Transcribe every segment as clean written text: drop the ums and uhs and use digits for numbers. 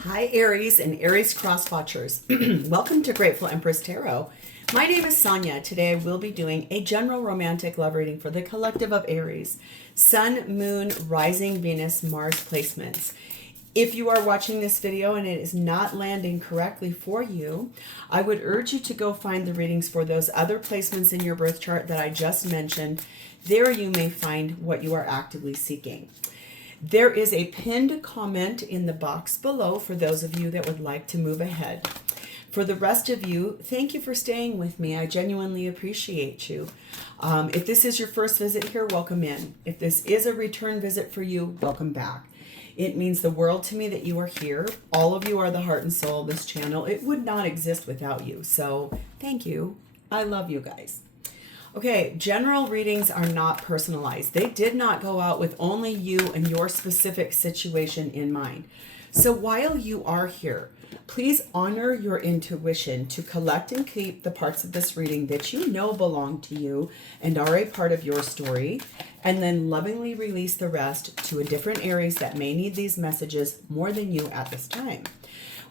Hi, Aries and Aries cross-watchers. Welcome to Grateful Empress Tarot. My name is Sonia. Today I will be doing a general romantic love reading for the collective of Aries. Sun, Moon, Rising, Venus, Mars placements. If you are watching this video and it is not landing correctly for you, I would urge you to go find the readings for those other placements in your birth chart that I just mentioned. There you may find what you are actively seeking. There is a pinned comment in the box below for those of you that would like to move ahead. For the rest of you, thank you for staying with me. I genuinely appreciate you. If this is your first visit here, welcome in. If this is a return visit for you, welcome back. It means the world to me that you are here. All of you are the heart and soul of this channel. It would not exist without you. So thank you. I love you guys. Okay, general readings are not personalized. They did not go out with only you and your specific situation in mind. So while you are here, please honor your intuition to collect and keep the parts of this reading that you know belong to you and are a part of your story, and then lovingly release the rest to a different Aries that may need these messages more than you at this time.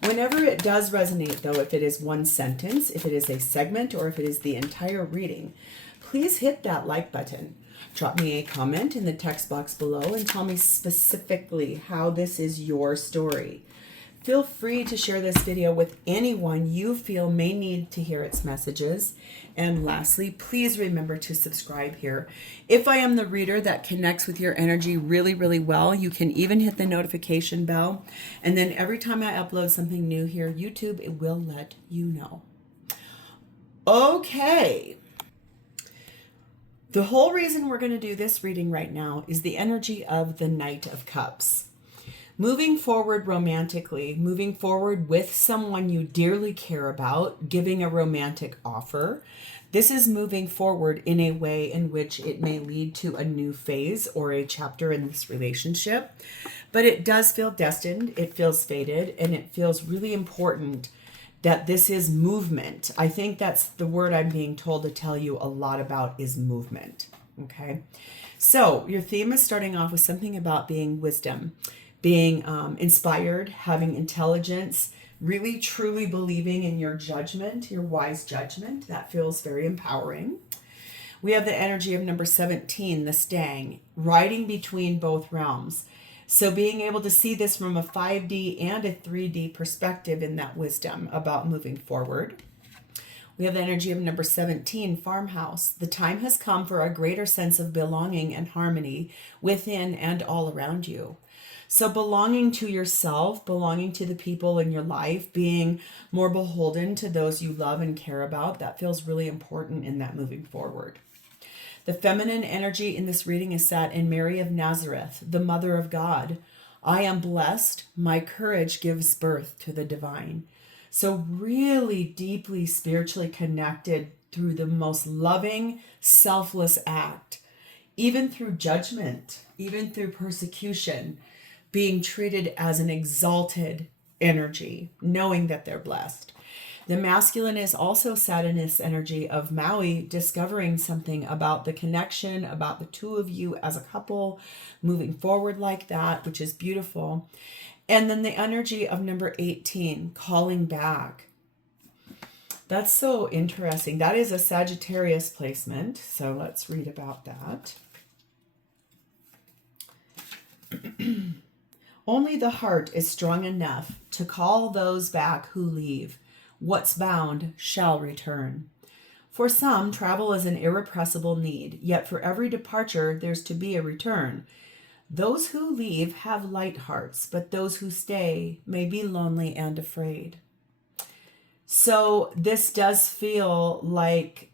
Whenever it does resonate, though, if it is one sentence, if it is a segment, or if it is the entire reading, please hit that like button. Drop me a comment in the text box below and tell me specifically how this is your story. Feel free to share this video with anyone you feel may need to hear its messages. And lastly, please remember to subscribe here. If I am the reader that connects with your energy really, really well, you can even hit the notification bell. And then every time I upload something new here, YouTube, it will let you know. Okay. The whole reason we're going to do this reading right now is the energy of the Knight of Cups. Moving forward romantically, moving forward with someone you dearly care about, giving a romantic offer. This is moving forward in a way in which it may lead to a new phase or a chapter in this relationship. But it does feel destined, it feels fated, and it feels really important that this is movement. I think that's the word I'm being told to tell you a lot about is movement. Okay. So your theme is starting off with something about being wisdom, being inspired, having intelligence, really truly believing in your judgment, your wise judgment. That feels very empowering. We have the energy of number 17, the Stang, riding between both realms. So being able to see this from a 5D and a 3D perspective in that wisdom about moving forward. We have the energy of number 17, farmhouse. The time has come for a greater sense of belonging and harmony within and all around you. So belonging to yourself, belonging to the people in your life, being more beholden to those you love and care about, that feels really important in that moving forward. The feminine energy in this reading is sat in Mary of Nazareth, the Mother of God. I am blessed. My courage gives birth to the divine. So really deeply spiritually connected through the most loving, selfless act, even through judgment, even through persecution, being treated as an exalted energy, knowing that they're blessed. The masculine is also sat in this energy of Maui, discovering something about the connection, about the two of you as a couple, moving forward like that, which is beautiful. And then the energy of number 18, calling back. That's so interesting. That is a Sagittarius placement. So let's read about that. Only the heart is strong enough to call those back who leave. What's bound shall return. For some, travel is an irrepressible need, yet for every departure there's to be a return. Those who leave have light hearts, but those who stay may be lonely and afraid. So this does feel like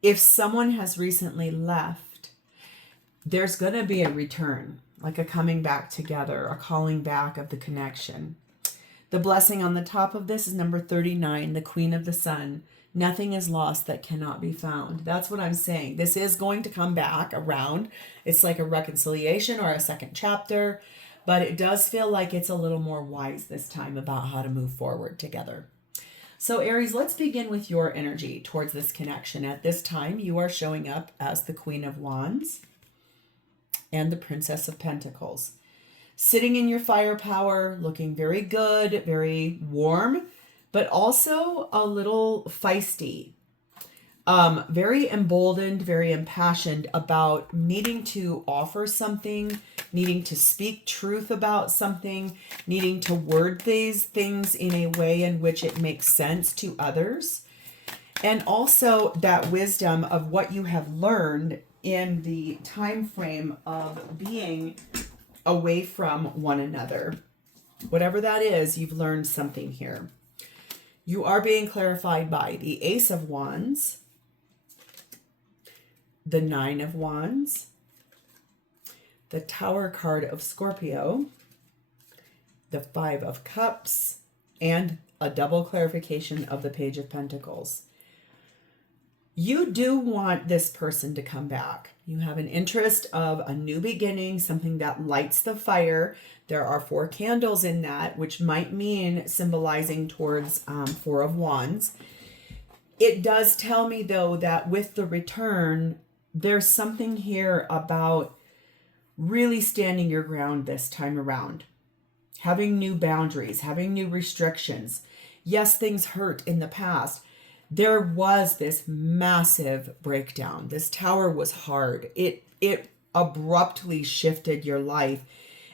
if someone has recently left, there's going to be a return, like a coming back together, a calling back of the connection. The blessing on the top of this is number 39, the Queen of the Sun. Nothing is lost that cannot be found. That's what I'm saying. This is going to come back around. It's like a reconciliation or a second chapter, but it does feel like it's a little more wise this time about how to move forward together. So Aries, let's begin with your energy towards this connection. At this time, you are showing up as the Queen of Wands and the Princess of Pentacles. sitting in your firepower, looking very good, very warm, but also a little feisty. Very emboldened, very impassioned about needing to offer something, needing to speak truth about something, needing to word these things in a way in which it makes sense to others. And also that wisdom of what you have learned in the time frame of being away from one another. Whatever that is, you've learned something here. You are being clarified by the Ace of Wands, the Nine of Wands, the Tower card of Scorpio, the Five of Cups, and a double clarification of the Page of Pentacles. You do want this person to come back. You have an interest of a new beginning, something that lights the fire. There are 4 candles in that, which might mean symbolizing towards 4 of Wands. It does tell me, though, that with the return, there's something here about really standing your ground this time around. Having new boundaries, having new restrictions. Yes, things hurt in the past. There was this massive breakdown. This tower was hard. It abruptly shifted your life,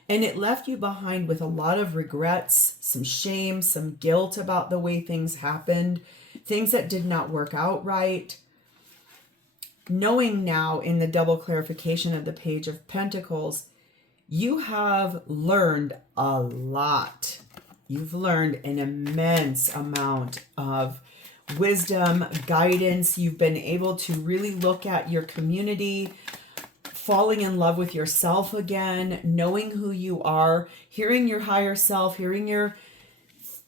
and it left you behind with a lot of regrets, some shame, some guilt about the way things happened, things that did not work out right. Knowing now in the double clarification of the Page of Pentacles, you have learned a lot. You've learned an immense amount of wisdom, guidance. You've been able to really look at your community, falling in love with yourself again, knowing who you are, hearing your higher self, hearing your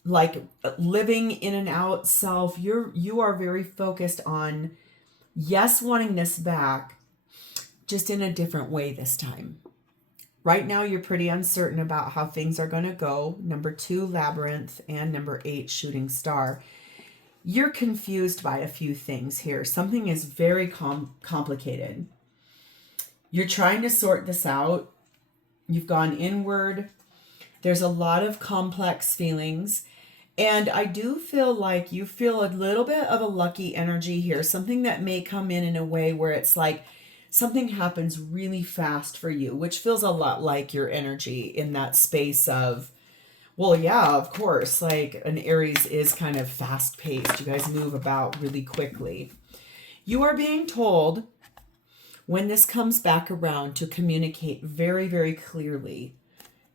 living in and out self. You are very focused on, yes, wanting this back, just in a different way this time. Right now, you're pretty uncertain about how things are going to go. Number 2, Labyrinth, and number 8, Shooting Star. You're confused by a few things here. Something is very complicated. You're trying to sort this out. You've gone inward. There's a lot of complex feelings. And I do feel like you feel a little bit of a lucky energy here. Something that may come in a way where it's like something happens really fast for you, which feels a lot like your energy in that space of, well, yeah, of course, like an Aries is kind of fast paced. You guys move about really quickly. You are being told when this comes back around to communicate very, very clearly.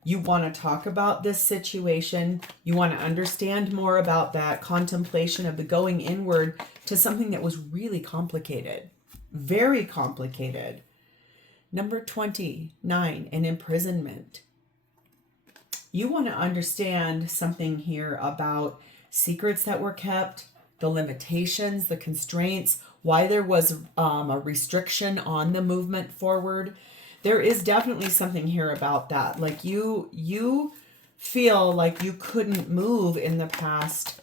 You want to talk about this situation. You want to understand more about that contemplation of the going inward to something that was really complicated, very complicated. Number 29, an imprisonment. You want to understand something here about secrets that were kept, the limitations, the constraints, why there was a restriction on the movement forward. There is definitely something here about that. Like you feel like you couldn't move in the past.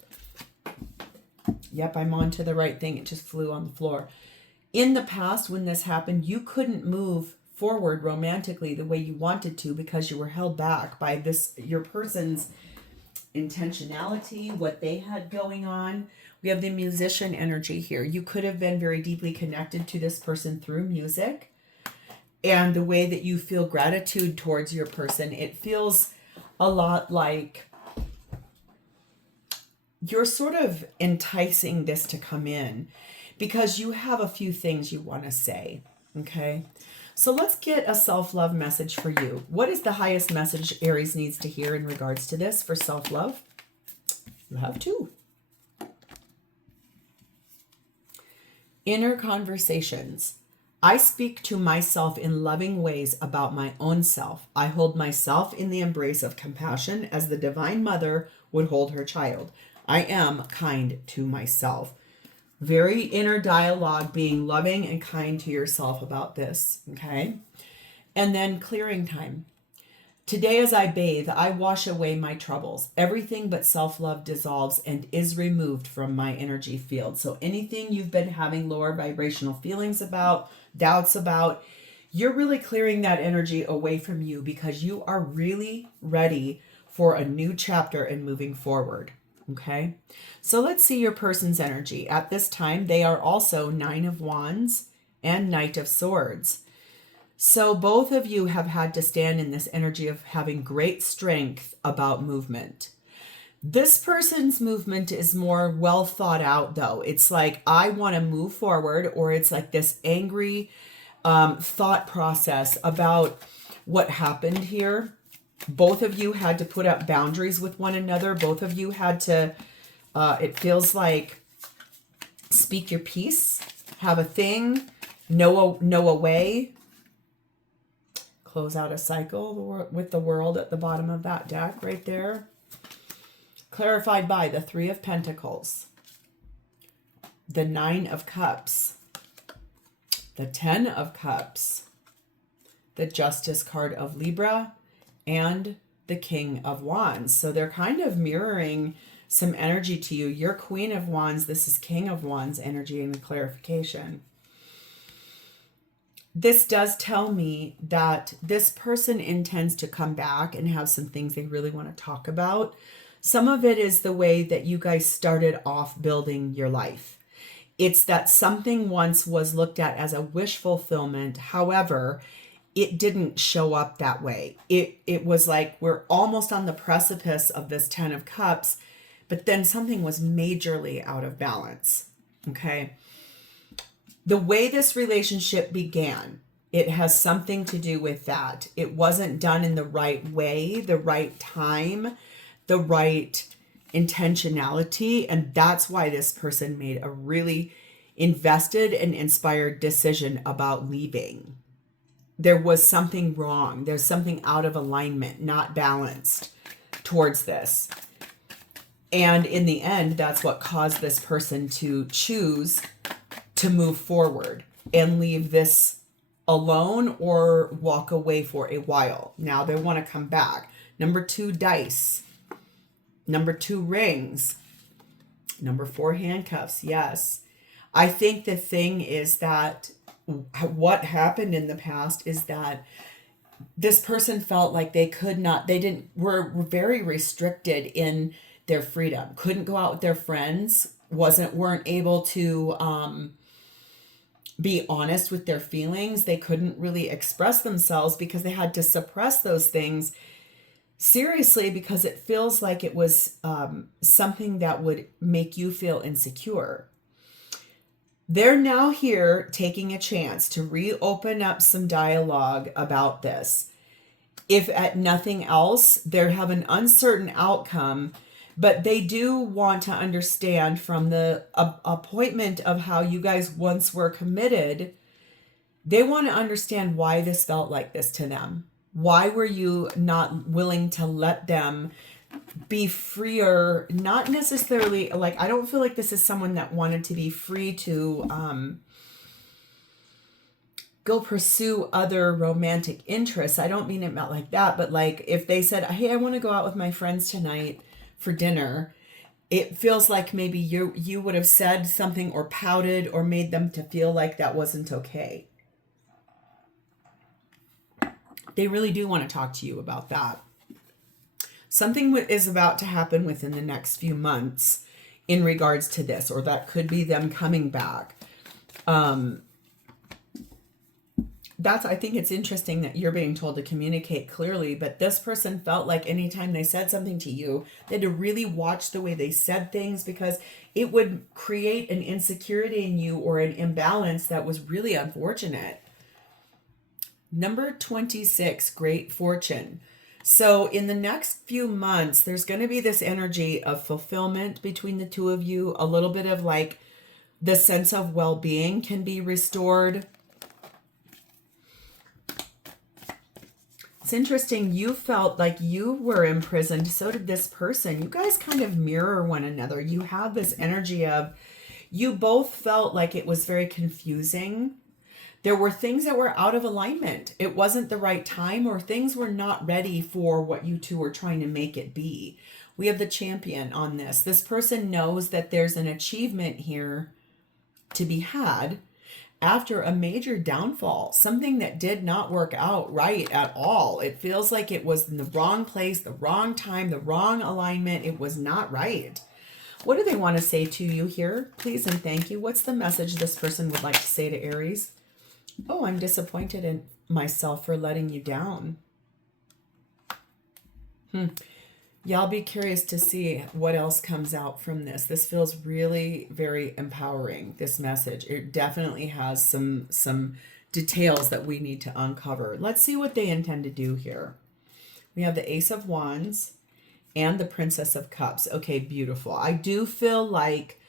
Yep, I'm on to the right thing. It just flew on the floor. In the past, when this happened, you couldn't move forward romantically the way you wanted to because you were held back by your person's intentionality, what they had going on. We have the musician energy here. You could have been very deeply connected to this person through music, and the way that you feel gratitude towards your person, it feels a lot like you're sort of enticing this to come in because you have a few things you want to say. Okay, so let's get a self-love message for you. What is the highest message Aries needs to hear in regards to this for self-love? You have 2. Inner conversations. I speak to myself in loving ways about my own self. I hold myself in the embrace of compassion as the Divine Mother would hold her child. I am kind to myself. Very inner dialogue, being loving and kind to yourself about this, okay? And then clearing time. Today as I bathe, I wash away my troubles. Everything but self-love dissolves and is removed from my energy field. So anything you've been having lower vibrational feelings about, doubts about, you're really clearing that energy away from you because you are really ready for a new chapter and moving forward. Okay, so let's see your person's energy. At this time, they are also 9 of Wands and Knight of Swords. So both of you have had to stand in this energy of having great strength about movement. This person's movement is more well thought out, though. It's like, I want to move forward, or it's like this angry thought process about what happened here. Both of you had to put up boundaries with one another. Both of you had to, it feels like, speak your piece, have a thing, know a way. Close out a cycle with the World at the bottom of that deck right there. Clarified by the 3 of Pentacles, the 9 of Cups, the 10 of Cups, the Justice card of Libra, and the King of Wands. So they're kind of mirroring some energy to you. You're Queen of Wands. This is King of Wands energy and clarification. This does tell me that this person intends to come back and have some things they really want to talk about. Some of it is the way that you guys started off building your life. It's that something once was looked at as a wish fulfillment. However, it didn't show up that way. It was like we're almost on the precipice of this 10 of Cups, but then something was majorly out of balance. Okay. The way this relationship began, it has something to do with that. It wasn't done in the right way, the right time, the right intentionality. And that's why this person made a really invested and inspired decision about leaving. There was something wrong. There's something out of alignment, not balanced towards this. And in the end, that's what caused this person to choose to move forward and leave this alone or walk away for a while. Now they want to come back. Number 2, dice. Number 2, rings. Number 4, handcuffs. Yes. I think the thing is that what happened in the past is that this person felt like were very restricted in their freedom. Couldn't go out with their friends, weren't able to be honest with their feelings. They couldn't really express themselves because they had to suppress those things seriously, because it feels like it was something that would make you feel insecure. They're now here taking a chance to reopen up some dialogue about this. If at nothing else, they have an uncertain outcome, but they do want to understand from the appointment of how you guys once were committed. They want to understand why this felt like this to them. Why were you not willing to let them be freer? Not necessarily, like, I don't feel like this is someone that wanted to be free to go pursue other romantic interests. I don't mean it like that, but like if they said, hey, I want to go out with my friends tonight for dinner, it feels like maybe you would have said something or pouted or made them to feel like that wasn't okay. They really do want to talk to you about that. Something is about to happen within the next few months in regards to this, or that could be them coming back. I think it's interesting that you're being told to communicate clearly, but this person felt like anytime they said something to you, they had to really watch the way they said things, because it would create an insecurity in you or an imbalance that was really unfortunate. Number 26, great fortune. So in the next few months, there's going to be this energy of fulfillment between the two of you. A little bit of like the sense of well-being can be restored. It's interesting. You felt like you were imprisoned. So did this person. You guys kind of mirror one another. You have this energy of, you both felt like it was very confusing. There were things that were out of alignment. It wasn't the right time, or things were not ready for what you two were trying to make it be. We have the Champion on this. This person knows that there's an achievement here to be had, after a major downfall, something that did not work out right at all. It feels like it was in the wrong place, the wrong time, the wrong alignment. It was not right. What do they want to say to you here? Please and thank you. What's the message this person would like to say to Aries? Oh, I'm disappointed in myself for letting you down. Yeah, I'll be curious to see what else comes out from this. This feels really very empowering, this message. It definitely has some details that we need to uncover. Let's see what they intend to do here. We have the Ace of Wands and the Princess of Cups. Okay, beautiful. I do feel like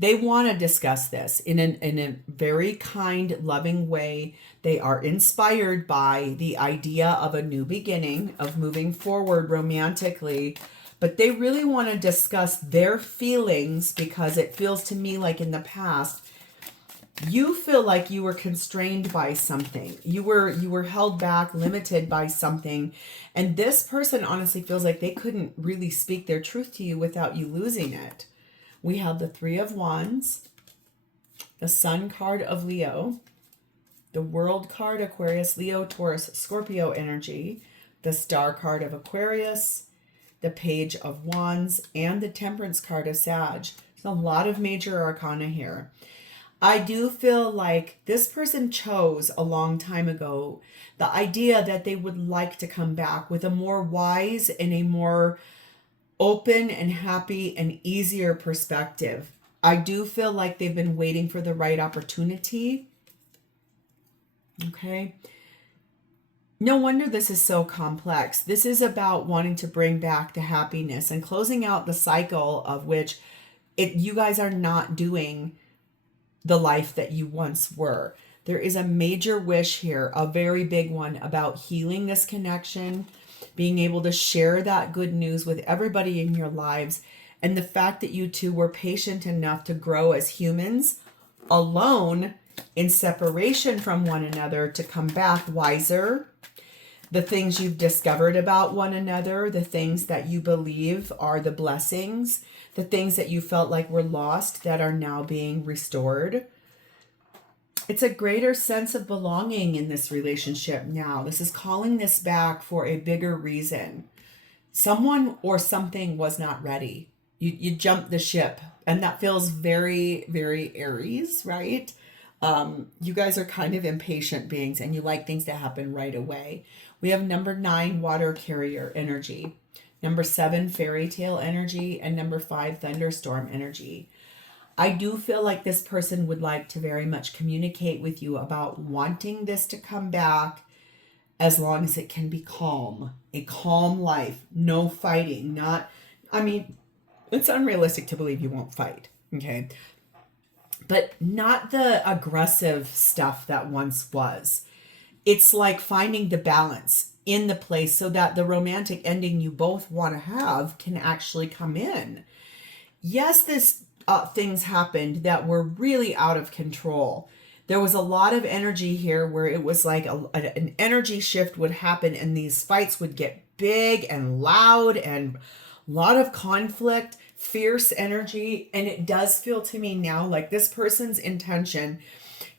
they want to discuss this in a very kind, loving way. They are inspired by the idea of a new beginning, of moving forward romantically, but they really want to discuss their feelings, because it feels to me like in the past, you feel like you were constrained by something. You were held back, limited by something. And this person honestly feels like they couldn't really speak their truth to you without you losing it. We have the Three of Wands, the Sun card of Leo, the World card, Aquarius, Leo, Taurus, Scorpio energy, the Star card of Aquarius, the Page of Wands, and the Temperance card of Sag. There's a lot of major arcana here. I do feel like this person chose a long time ago the idea that they would like to come back with a more wise and a more open and happy and easier perspective. I do feel like they've been waiting for the right opportunity. Okay. No wonder this is so complex. This is about wanting to bring back the happiness and closing out the cycle of which you guys are not doing the life that you once were. There is a major wish here, a very big one, about healing this connection, being able to share that good news with everybody in your lives, and the fact that you two were patient enough to grow as humans alone in separation from one another to come back wiser. The things you've discovered about one another, the things that you believe are the blessings, the things that you felt like were lost that are now being restored. It's a greater sense of belonging in this relationship now. This is calling this back for a bigger reason. Someone or something was not ready. You jumped the ship, and that feels very, very Aries, right? You guys are kind of impatient beings, and you like things to happen right away. We have number 9, water carrier energy, number 7, fairy tale energy, and number 5, thunderstorm energy. I do feel like this person would like to very much communicate with you about wanting this to come back as long as it can be calm, a calm life, no fighting, it's unrealistic to believe you won't fight, okay? But not the aggressive stuff that once was. It's like finding the balance in the place so that the romantic ending you both want to have can actually come in. Yes, things happened that were really out of control. There was a lot of energy here where it was like an energy shift would happen, and these fights would get big and loud and a lot of conflict, fierce energy. And it does feel to me now like this person's intention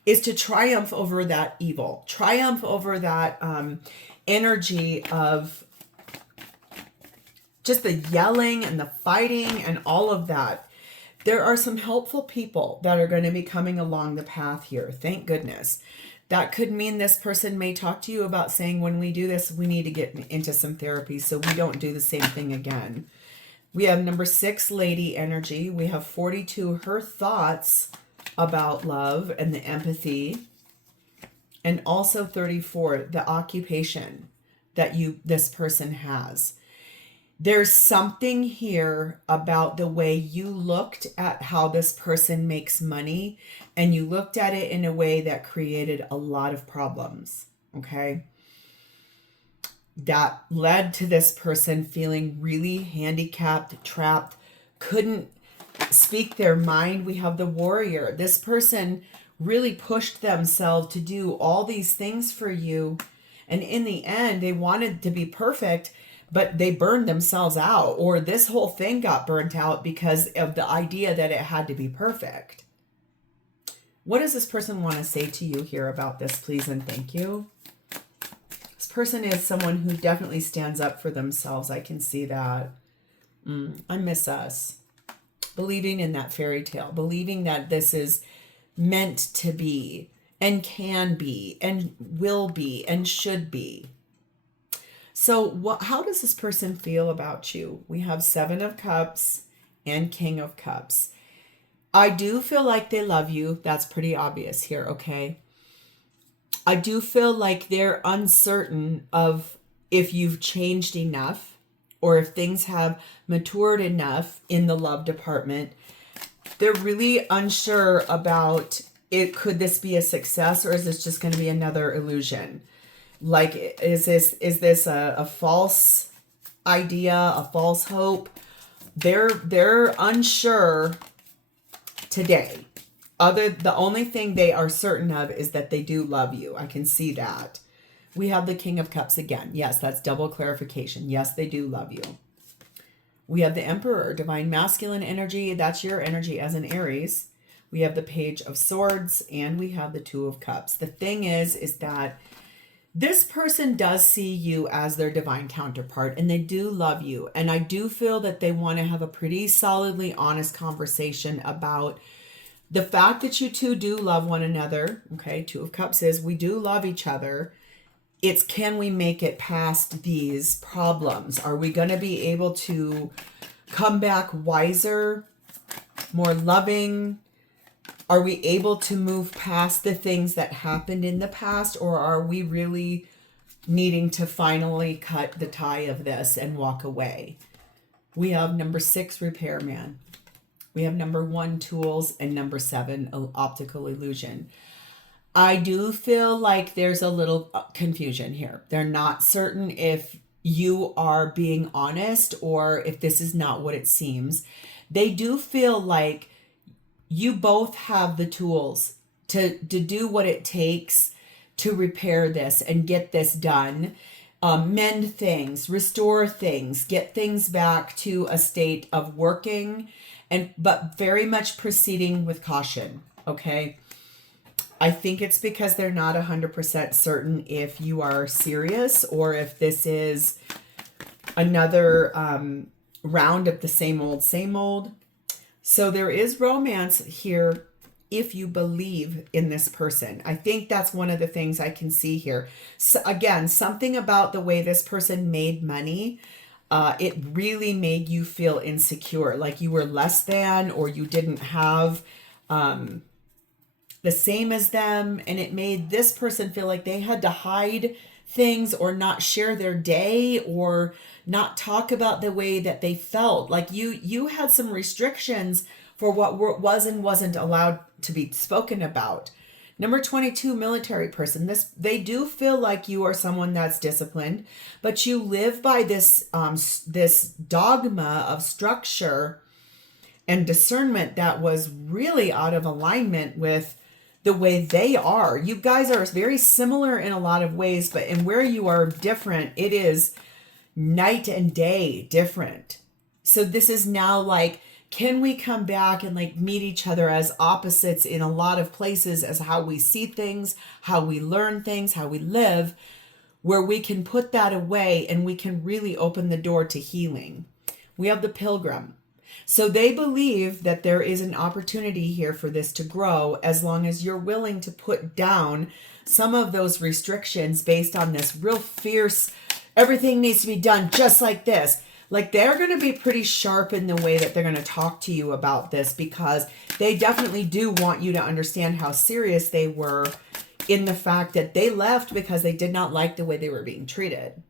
is to triumph over that evil, triumph over that energy of just the yelling and the fighting and all of that. There are some helpful people that are going to be coming along the path here. Thank goodness. That could mean this person may talk to you about saying, when we do this, we need to get into some therapy so we don't do the same thing again. We have number 6, lady energy. We have 42, her thoughts about love and the empathy. And also 34, the occupation that this person has. There's something here about the way you looked at how this person makes money, and you looked at it in a way that created a lot of problems, okay? That led to this person feeling really handicapped, trapped, couldn't speak their mind. We have the warrior. This person really pushed themselves to do all these things for you, and in the end, they wanted to be perfect, but they burned themselves out, or this whole thing got burnt out because of the idea that it had to be perfect. What does this person want to say to you here about this, please and thank you? This person is someone who definitely stands up for themselves. I can see that. I miss us. Believing in that fairy tale. Believing that this is meant to be and can be and will be and should be. So how does this person feel about you? We have 7 of Cups and King of Cups. I do feel like they love you. That's pretty obvious here, okay? I do feel like they're uncertain of if you've changed enough or if things have matured enough in the love department. They're really unsure about it. Could this be a success, or is this just going to be another illusion? Like, is this a false idea, a false hope? They're unsure today. The only thing they are certain of is that they do love you. I can see that. We have the King of Cups again. Yes, that's double clarification. Yes, they do love you. We have the Emperor, divine masculine energy. That's your energy as an Aries. We have the Page of Swords, and we have the Two of Cups. The thing is that this person does see you as their divine counterpart, and they do love you. And I do feel that they want to have a pretty solidly honest conversation about the fact that you two do love one another. Okay, Two of Cups is we do love each other. It's, can we make it past these problems? Are we going to be able to come back wiser, more loving? Are we able to move past the things that happened in the past, or are we really needing to finally cut the tie of this and walk away? We have number 6, repairman. We have number 1, tools, and number 7, optical illusion. I do feel like there's a little confusion here. They're not certain if you are being honest or if this is not what it seems. They do feel like you both have the tools to do what it takes to repair this and get this done. Mend things, restore things, get things back to a state of working, but very much proceeding with caution, okay? I think it's because they're not 100% certain if you are serious or if this is another round of the same old, same old. So there is romance here if you believe in this person. I think that's one of the things I can see here. So again, something about the way this person made money, it really made you feel insecure, like you were less than, or you didn't have the same as them, and it made this person feel like they had to hide things or not share their day or not talk about the way that they felt. Like you had some restrictions for what was and wasn't allowed to be spoken about. Number 22, military person. They do feel like you are someone that's disciplined, but you live by this this dogma of structure and discernment that was really out of alignment with the way they are. You guys are very similar in a lot of ways, but in where you are different, it is night and day different. So this is now like, can we come back and like meet each other as opposites in a lot of places as how we see things, how we learn things, how we live, where we can put that away and we can really open the door to healing. We have the Pilgrim. So they believe that there is an opportunity here for this to grow as long as you're willing to put down some of those restrictions based on this real fierce, everything needs to be done just like this. Like they're going to be pretty sharp in the way that they're going to talk to you about this, because they definitely do want you to understand how serious they were in the fact that they left because they did not like the way they were being treated.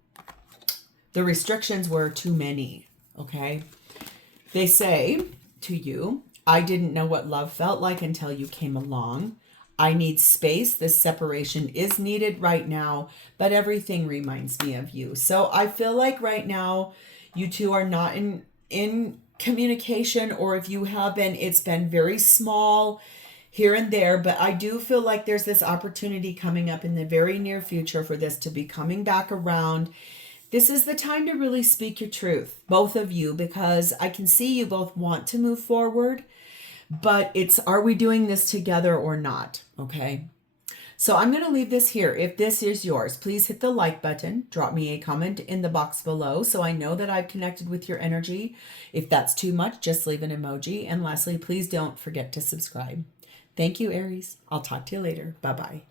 The restrictions were too many, okay? They say to you, I didn't know what love felt like until you came along. I need space. This separation is needed right now, but everything reminds me of you. So I feel like right now you two are not in communication, or if you have been, it's been very small here and there. But I do feel like there's this opportunity coming up in the very near future for this to be coming back around. This is the time to really speak your truth, both of you, because I can see you both want to move forward, but it's, are we doing this together or not? Okay. So I'm going to leave this here. If this is yours, please hit the like button. Drop me a comment in the box below so I know that I've connected with your energy. If that's too much, just leave an emoji. And lastly, please don't forget to subscribe. Thank you, Aries. I'll talk to you later. Bye-bye.